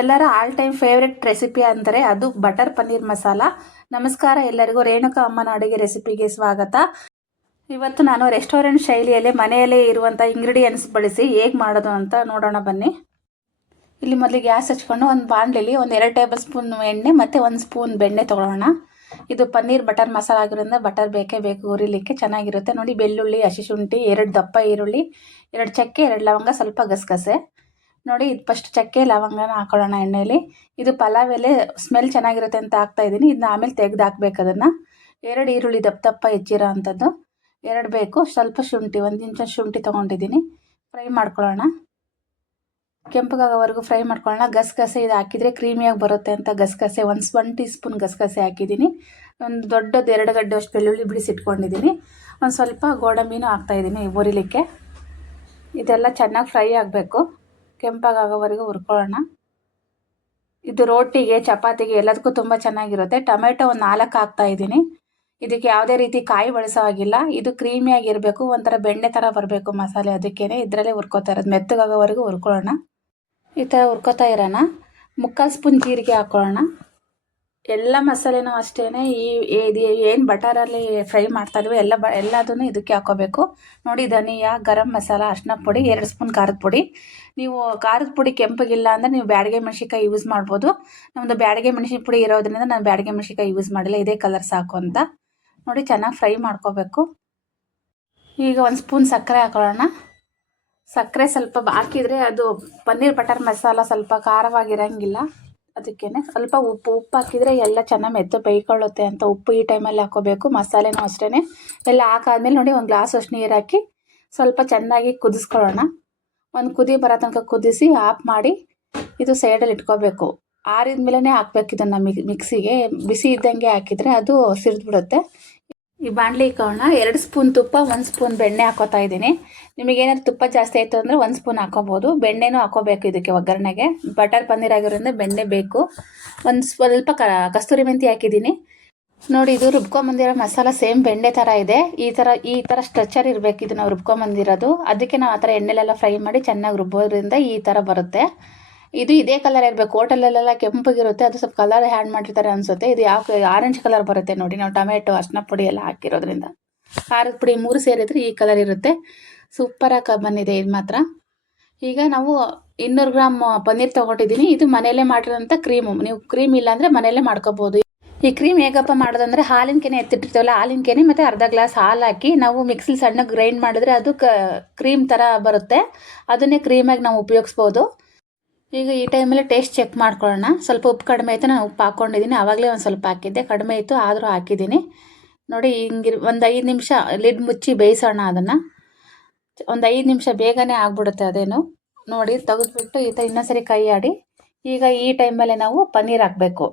ಎಲ್ಲರ all time favourite recipe ಅಂದರೆ ಅದು ಬಟರ್ ಪನ್ನೀರ್ ಮಸಾಲ. ನಮಸ್ಕಾರ ಎಲ್ಲರಿಗೂ, ರೇಣುಕಾ ಅಮ್ಮನ ಅಡುಗೆ ರೆಸಿಪಿಗೆ ಸ್ವಾಗತ. ಇವತ್ತು ನಾನು ರೆಸ್ಟೋರೆಂಟ್ ಶೈಲಿಯಲ್ಲಿ ಮನೆಯಲ್ಲೇ ಇರುವಂಥ ಇಂಗ್ರೀಡಿಯೆಂಟ್ಸ್ ಬಳಸಿ ಹೇಗೆ ಮಾಡೋದು ಅಂತ ನೋಡೋಣ ಬನ್ನಿ. ಇಲ್ಲಿ ಮೊದಲು ಗ್ಯಾಸ್ ಹಚ್ಕೊಂಡು ಒಂದು ಬಾಣಲೆಯಲ್ಲಿ 2 ಟೇಬಲ್ ಸ್ಪೂನ್ ಎಣ್ಣೆ ಮತ್ತು 1 ಸ್ಪೂನ್ ಬೆಣ್ಣೆ ತೊಗೊಳ್ಳೋಣ. ಇದು ಪನ್ನೀರ್ ಬಟರ್ ಮಸಾಲ ಆಗಿರೋದ್ರಿಂದ ಬಟರ್ ಬೇಕೇ ಬೇಕು, ಹುರಿಲಿಕ್ಕೆ ಚೆನ್ನಾಗಿರುತ್ತೆ. ನೋಡಿ, ಬೆಳ್ಳುಳ್ಳಿ, ಹಸಿ ಶುಂಠಿ, 2 ದಪ್ಪ ಈರುಳ್ಳಿ, 2 ಚಕ್ಕೆ, 2 ಲವಂಗ, ಸ್ವಲ್ಪ ಗಸಗಸೆ. ನೋಡಿ, ಇದು ಫಸ್ಟ್ ಚಕ್ಕೆ ಲವಂಗನ ಹಾಕೊಳ್ಳೋಣ ಎಣ್ಣೆಯಲ್ಲಿ. ಇದು ಪಲಾವ್ ಎಲೆ ಸ್ಮೆಲ್ ಚೆನ್ನಾಗಿರುತ್ತೆ ಅಂತ ಹಾಕ್ತಾ ಇದ್ದೀನಿ. ಇದನ್ನ ಆಮೇಲೆ ತೆಗೆದು ಹಾಕ್ಬೇಕು. ಅದನ್ನು 2 ಈರುಳ್ಳಿ ದಪ್ಪ ಹೆಚ್ಚಿರೋ ಅಂಥದ್ದು 2 ಬೇಕು. ಸ್ವಲ್ಪ ಶುಂಠಿ, 1 ಇಂಚ್ ಶುಂಠಿ ತೊಗೊಂಡಿದ್ದೀನಿ. ಫ್ರೈ ಮಾಡ್ಕೊಳ್ಳೋಣ, ಕೆಂಪಗಾಗೋವರೆಗೂ ಫ್ರೈ ಮಾಡ್ಕೊಳ್ಳೋಣ. ಗಸಗಸೆ ಇದು ಹಾಕಿದರೆ ಕ್ರೀಮಿಯಾಗಿ ಬರುತ್ತೆ ಅಂತ ಗಸಗಸೆ 1 ಟೀ ಸ್ಪೂನ್ ಗಸಗಸೆ ಹಾಕಿದ್ದೀನಿ. ಒಂದು ದೊಡ್ಡದು 2 ಗಡ್ಡೆ ಅಷ್ಟು ಬೆಳ್ಳುಳ್ಳಿ ಬಿಡಿಸಿಟ್ಕೊಂಡಿದ್ದೀನಿ. ಒಂದು ಸ್ವಲ್ಪ ಗೋಡಂಬಿನೂ ಹಾಕ್ತಾಯಿದ್ದೀನಿ ಹುರಿಲಿಕ್ಕೆ. ಇದೆಲ್ಲ ಚೆನ್ನಾಗಿ ಫ್ರೈ ಆಗಬೇಕು, ಕೆಂಪಾಗೋವರೆಗೂ ಹುರ್ಕೊಳ್ಳೋಣ. ಇದು ರೋಟಿಗೆ, ಚಪಾತಿಗೆ ಎಲ್ಲದಕ್ಕೂ ತುಂಬ ಚೆನ್ನಾಗಿರುತ್ತೆ. ಟೊಮೆಟೊ ಒಂದು 4 ಹಾಕ್ತಾಯಿದ್ದೀನಿ. ಇದಕ್ಕೆ ಯಾವುದೇ ರೀತಿ ಕಾಯಿ ಬಳಸೋ ಹಾಗಿಲ್ಲ. ಇದು ಕ್ರೀಮಿಯಾಗಿರಬೇಕು, ಒಂಥರ ಬೆಣ್ಣೆ ಥರ ಬರಬೇಕು ಮಸಾಲೆ. ಅದಕ್ಕೇ ಇದರಲ್ಲೇ ಹುರ್ಕೋತಾ ಇರೋದು. ಮೆತ್ತಗಾಗೋವರೆಗೂ ಹುರ್ಕೊಳ್ಳೋಣ. ಈ ಥರ ಹುರ್ಕೋತಾ ಇರೋಣ. 3/4 ಸ್ಪೂನ್ ಜೀರಿಗೆ ಹಾಕ್ಕೊಳ್ಳೋಣ. ಎಲ್ಲ ಮಸಾಲೆನೂ ಅಷ್ಟೇ, ಏನು ಬಟರಲ್ಲಿ ಫ್ರೈ ಮಾಡ್ತಾ ಇದ್ವಿ ಎಲ್ಲದನ್ನು ಇದಕ್ಕೆ ಹಾಕೋಬೇಕು. ನೋಡಿ, ಧನಿಯಾ, ಗರಂ ಮಸಾಲ, ಅರಿಶಿನ ಪುಡಿ, 2 ಸ್ಪೂನ್ ಖಾರದ ಪುಡಿ. ನೀವು ಖಾರದ ಪುಡಿ ಕೆಂಪಗಿಲ್ಲ ಅಂದರೆ ನೀವು ಬ್ಯಾಡಗೆ ಮೆಣಸಿನ್ಕಾಯಿ ಯೂಸ್ ಮಾಡ್ಬೋದು. ನಮ್ಮದು ಬ್ಯಾಡಗೆ ಮೆಣಸಿನ ಪುಡಿ ಇರೋದ್ರಿಂದ ನಾನು ಬ್ಯಾಡಗೆ ಮೆಣಸಿನ್ಕಾಯಿ ಯೂಸ್ ಮಾಡಿಲ್ಲ, ಇದೇ ಕಲರ್ ಸಾಕು ಅಂತ. ನೋಡಿ, ಚೆನ್ನಾಗಿ ಫ್ರೈ ಮಾಡ್ಕೋಬೇಕು. ಈಗ 1 ಸ್ಪೂನ್ ಸಕ್ಕರೆ ಹಾಕೊಳ್ಳೋಣ. ಸಕ್ಕರೆ ಸ್ವಲ್ಪ ಹಾಕಿದರೆ ಅದು ಪನ್ನೀರ್ ಬಟರ್ ಮಸಾಲ ಸ್ವಲ್ಪ ಖಾರವಾಗಿರೋಂಗಿಲ್ಲ. ಅದಕ್ಕೇ ಸ್ವಲ್ಪ ಉಪ್ಪು ಹಾಕಿದರೆ ಎಲ್ಲ ಚೆನ್ನಾಗಿ ಮೆತ್ತು ಬೇಯ್ಕೊಳ್ಳುತ್ತೆ ಅಂತ ಉಪ್ಪು ಈ ಟೈಮಲ್ಲಿ ಹಾಕೋಬೇಕು. ಮಸಾಲೆನೂ ಅಷ್ಟೇ. ಎಲ್ಲ ಹಾಕಾದ್ಮೇಲೆ ನೋಡಿ, 1 ಗ್ಲಾಸ್ ಅಷ್ಟು ನೀರು ಹಾಕಿ ಸ್ವಲ್ಪ ಚೆನ್ನಾಗಿ ಕುದಿಸ್ಕೊಳ್ಳೋಣ. ಒಂದು ಕುದಿ ಬರೋ ತನಕ ಕುದಿಸಿ ಆಫ್ ಮಾಡಿ ಇದು ಸೈಡಲ್ಲಿ ಇಟ್ಕೋಬೇಕು. ಆರಿದ ಮೇಲೇ ಹಾಕ್ಬೇಕು ಇದನ್ನು ಮಿಕ್ಸಿಗೆ. ಬಿಸಿ ಇದ್ದಂಗೆ ಹಾಕಿದರೆ ಅದು ಸಿರಿದ್ಬಿಡುತ್ತೆ. ಈ ಬಾಣಲಿ ಇಕ್ಕೋಣ. 2 ಸ್ಪೂನ್ ತುಪ್ಪ, 1 ಸ್ಪೂನ್ ಬೆಣ್ಣೆ ಹಾಕೋತಾ ಇದ್ದೀನಿ. ನಿಮಗೇನಾದ್ರು ತುಪ್ಪ ಜಾಸ್ತಿ ಆಯಿತು ಅಂದರೆ 1 ಸ್ಪೂನ್ ಹಾಕೋಬೋದು. ಬೆಣ್ಣೆನೂ ಹಾಕೋಬೇಕು ಇದಕ್ಕೆ ಒಗ್ಗರಣೆಗೆ. ಬಟರ್ ಪನ್ನೀರ್ ಆಗಿರೋದ್ರಿಂದ ಬೆಣ್ಣೆ ಬೇಕು. ಒಂದು ಸ್ವಲ್ಪ ಕಸ್ತೂರಿ ಮೆಂತಿ ಹಾಕಿದ್ದೀನಿ. ನೋಡಿ, ಇದು ರುಬ್ಕೊಂಬಂದಿರೋ ಮಸಾಲ ಸೇಮ್ ಬೆಣ್ಣೆ ಥರ ಇದೆ. ಈ ಥರ ಸ್ಟ್ರೆಚರ್ ಇರಬೇಕು ಇದು ನಾವು ರುಬ್ಕೊಂಬಂದಿರೋದು. ಅದಕ್ಕೆ ನಾವು ಆ ಥರ ಎಣ್ಣೆಲೆಲ್ಲ ಫ್ರೈ ಮಾಡಿ ಚೆನ್ನಾಗಿ ರುಬ್ಬೋದ್ರಿಂದ ಈ ಥರ ಬರುತ್ತೆ. ಇದು ಇದೇ ಕಲರ್ ಇರಬೇಕು. ಹೋಟೆಲಲ್ಲೆಲ್ಲ ಕೆಂಪಗಿರುತ್ತೆ, ಅದು ಸ್ವಲ್ಪ ಕಲರ್ ಹ್ಯಾಡ್ ಮಾಡಿರ್ತಾರೆ ಅನಿಸುತ್ತೆ. ಇದು ಯಾವ ಆರೆಂಜ್ ಕಲರ್ ಬರುತ್ತೆ ನೋಡಿ, ನಾವು ಟೊಮೆಟೊ, ಅರಿಶಿನ ಪುಡಿ ಎಲ್ಲ ಹಾಕಿರೋದ್ರಿಂದ. ಖಾರದ ಪುಡಿ 3 ಸೇರಿದ್ರೆ ಈ ಕಲರ್ ಇರುತ್ತೆ. ಸೂಪರಾಗಿ ಬಂದಿದೆ ಇದು ಮಾತ್ರ. ಈಗ ನಾವು 200 ಗ್ರಾಮ್ ಪನ್ನೀರ್ ತೊಗೊಂಡಿದ್ದೀನಿ. ಇದು ಮನೆಯಲ್ಲೇ ಮಾಡಿರೋಂಥ ಕ್ರೀಮು. ನೀವು ಕ್ರೀಮ್ ಇಲ್ಲಾಂದರೆ ಮನೆಯಲ್ಲೇ ಮಾಡ್ಕೋಬೋದು. ಈ ಕ್ರೀಮ್ ಹೇಗಪ್ಪ ಮಾಡೋದಂದರೆ, ಹಾಲಿನ ಕೆನೆ ಎತ್ತಿಟ್ಟಿರ್ತೀವಲ್ಲ, ಹಾಲಿನ ಕೆನೆ ಮತ್ತು ಅರ್ಧ ಗ್ಲಾಸ್ ಹಾಲು ಹಾಕಿ ನಾವು ಮಿಕ್ಸಿಲಿ ಸಣ್ಣಗೆ ಗ್ರೈಂಡ್ ಮಾಡಿದ್ರೆ ಅದು ಕ್ರೀಮ್ ಥರ ಬರುತ್ತೆ. ಅದನ್ನೇ ಕ್ರೀಮಾಗಿ ನಾವು ಉಪಯೋಗಿಸ್ಬೋದು. ಈಗ ಈ ಟೈಮಲ್ಲಿ ಟೇಸ್ಟ್ ಚೆಕ್ ಮಾಡ್ಕೊಳ್ಳೋಣ. ಸ್ವಲ್ಪ ಉಪ್ಪು ಕಡಿಮೆ ಆಯಿತು, ನಾನು ಉಪ್ಪು ಹಾಕ್ಕೊಂಡಿದ್ದೀನಿ. ಆವಾಗಲೇ ಒಂದು ಸ್ವಲ್ಪ ಹಾಕಿದ್ದೆ, ಕಡಿಮೆ ಇತ್ತು ಆದರೂ ಹಾಕಿದ್ದೀನಿ. ನೋಡಿ, ಹಿಂಗೆ ಒಂದು 5 ನಿಮಿಷ ಲಿಡ್ ಮುಚ್ಚಿ ಬೇಯಿಸೋಣ ಅದನ್ನು. ಒಂದು 5 ನಿಮಿಷ ಬೇಗನೆ ಆಗ್ಬಿಡುತ್ತೆ ಅದೇನು. ನೋಡಿ, ತೆಗೆದ್ಬಿಟ್ಟು ಈ ಥರ ಇನ್ನೊಂದ್ಸರಿ ಕೈ ಆಡಿ. ಈಗ ಈ ಟೈಮಲ್ಲೇ ನಾವು ಪನ್ನೀರ್ ಹಾಕಬೇಕು.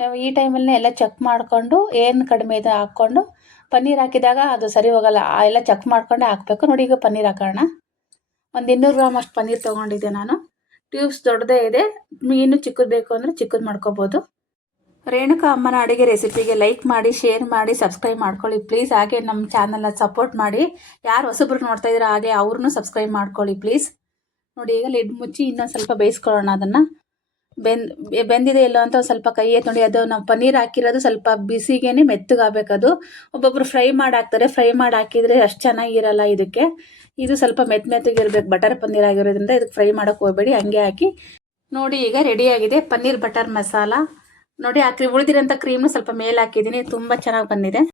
ನಾವು ಈ ಟೈಮಲ್ಲೇ ಎಲ್ಲ ಚೆಕ್ ಮಾಡಿಕೊಂಡು ಏನು ಕಡಿಮೆ ಇದೆ ಹಾಕ್ಕೊಂಡು, ಪನ್ನೀರ್ ಹಾಕಿದಾಗ ಅದು ಸರಿ ಹೋಗಲ್ಲ, ಎಲ್ಲ ಚೆಕ್ ಮಾಡ್ಕೊಂಡೆ ಹಾಕಬೇಕು. ನೋಡಿ, ಈಗ ಪನ್ನೀರ್ ಹಾಕೋಣ. ಒಂದು 200 ಗ್ರಾಮ್ ಅಷ್ಟು ಪನ್ನೀರ್ ತೊಗೊಂಡಿದ್ದೆ ನಾನು. ಟ್ಯೂಬ್ಸ್ ದೊಡ್ಡದೇ ಇದೆ, ಇನ್ನೂ ಚಿಕ್ಕದು ಬೇಕು ಅಂದರೆ ಚಿಕ್ಕದು ಮಾಡ್ಕೋಬೋದು. ರೇಣುಕಾ ಅಮ್ಮನ ಅಡುಗೆ ರೆಸಿಪಿಗೆ ಲೈಕ್ ಮಾಡಿ, ಶೇರ್ ಮಾಡಿ, ಸಬ್ಸ್ಕ್ರೈಬ್ ಮಾಡ್ಕೊಳ್ಳಿ ಪ್ಲೀಸ್. ಹಾಗೆ ನಮ್ಮ ಚಾನಲ್ನ ಸಪೋರ್ಟ್ ಮಾಡಿ. ಯಾರು ಹೊಸಬ್ರು ನೋಡ್ತಾ ಇದ್ದೀರಾ ಹಾಗೆ ಅವ್ರನ್ನೂ ಸಬ್ಸ್ಕ್ರೈಬ್ ಮಾಡ್ಕೊಳ್ಳಿ ಪ್ಲೀಸ್. ನೋಡಿ, ಈಗ ಲಿಡ್ ಮುಚ್ಚಿ ಇನ್ನೊಂದು ಸ್ವಲ್ಪ ಬೇಯಿಸ್ಕೊಳ್ಳೋಣ. ಅದನ್ನು ಬೆಂದಿದೆ ಎಲ್ಲೋ ಅಂತ ಸ್ವಲ್ಪ ಕೈ ಎತ್ತಿ ನೋಡಿ. ಅದು ನಾವು ಪನ್ನೀರ್ ಹಾಕಿರೋದು ಸ್ವಲ್ಪ ಬಿಸಿಗೇನೆ ಮೆತ್ತಗಾಗಬೇಕು. ಅದು ಒಬ್ಬೊಬ್ರು ಫ್ರೈ ಮಾಡಿ ಹಾಕ್ತಾರೆ, ಫ್ರೈ ಮಾಡಿ ಹಾಕಿದರೆ ಅಷ್ಟು ಚೆನ್ನಾಗಿರಲ್ಲ. ಇದಕ್ಕೆ ಇದು ಸ್ವಲ್ಪ ಮೆತ್ತಗಿರ್ಬೇಕು. ಬಟರ್ ಪನ್ನೀರ್ ಆಗಿರೋದ್ರಿಂದ ಇದಕ್ಕೆ ಫ್ರೈ ಮಾಡೋಕ್ಕೆ ಹೋಗಬೇಡಿ, ಹಂಗೆ ಹಾಕಿ. ನೋಡಿ, ಈಗ ರೆಡಿಯಾಗಿದೆ ಪನ್ನೀರ್ ಬಟರ್ ಮಸಾಲ. ನೋಡಿ, ಉಳಿದಿರೋಂಥ ಕ್ರೀಮ್ನು ಸ್ವಲ್ಪ ಮೇಲೆ ಹಾಕಿದ್ದೀನಿ, ತುಂಬ ಚೆನ್ನಾಗಿ ಬಂದಿದೆ.